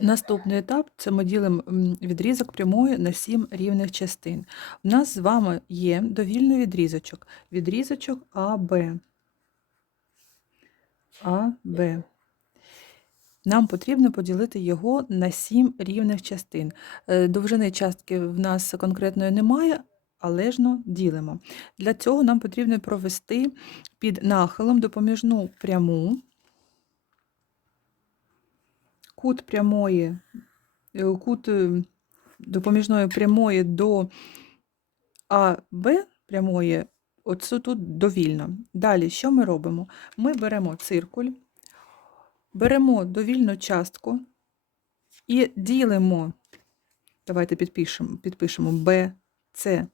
Наступний етап це ми ділимо відрізок прямої на 7 рівних частин. У нас з вами є довільний відрізочок. Відрізочок АБ. АБ. Нам потрібно поділити його на 7 рівних частин. Е, Довжини частки в нас конкретної немає, але ж ну, ділимо. Для цього нам потрібно провести під нахилом допоміжну пряму. Кут прямої, е, кут е, допоміжної прямої до АБ прямої, оце тут довільно. Далі, що ми робимо? Ми беремо циркуль, беремо довільну частку і ділимо, давайте підпишемо, підпишемо BC,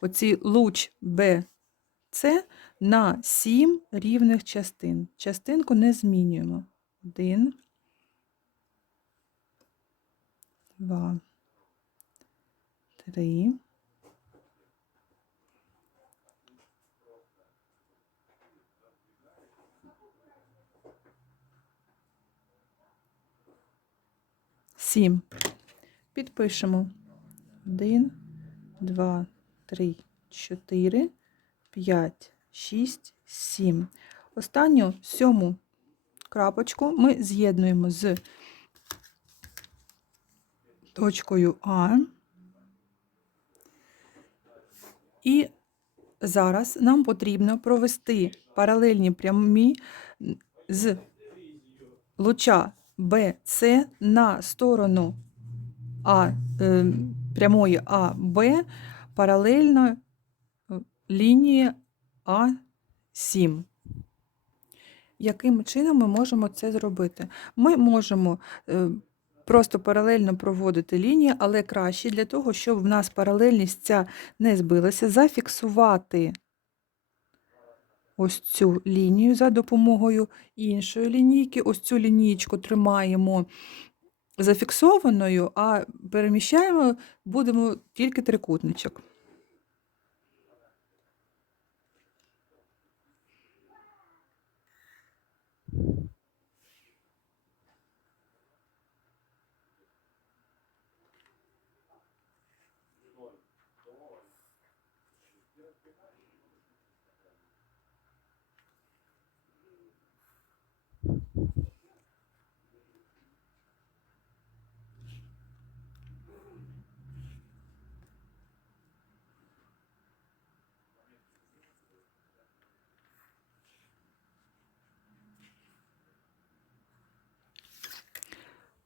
оці луч BC на 7 рівних частин. Частинку не змінюємо. Один, два, три. Сім. Підпишемо. Один, два, три, чотири, п'ять, шість, сім. Останню сьому крапочку ми з'єднуємо з точкою А. І зараз нам потрібно провести паралельні прямі з луча BC на сторону А, е, прямої АБ паралельно лінії А7. Яким чином ми можемо це зробити? Ми можемо е, просто паралельно проводити лінії, але краще для того, щоб в нас паралельність ця не збилася, зафіксувати ось цю лінію за допомогою іншої лінійки. Ось цю лінійку тримаємо зафіксованою, а переміщаємо будемо тільки трикутничок.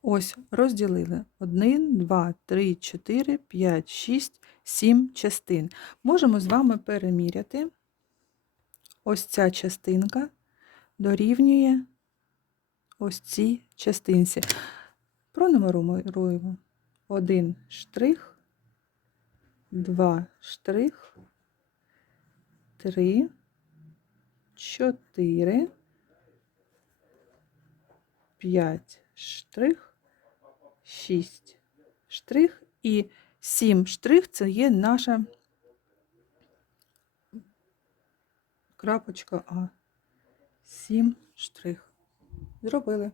Ось, розділили. 1, 2, 3, 4, 5, 6, 7 частин. Можемо з вами переміряти. Ось ця частинка дорівнює ось цій частинці. Пронумеруємо. Один штрих, два штрих, три, чотири, п'ять штрих, 6 штрих і 7 штрих це є наша крапочка А. Сім штрих. Зробили.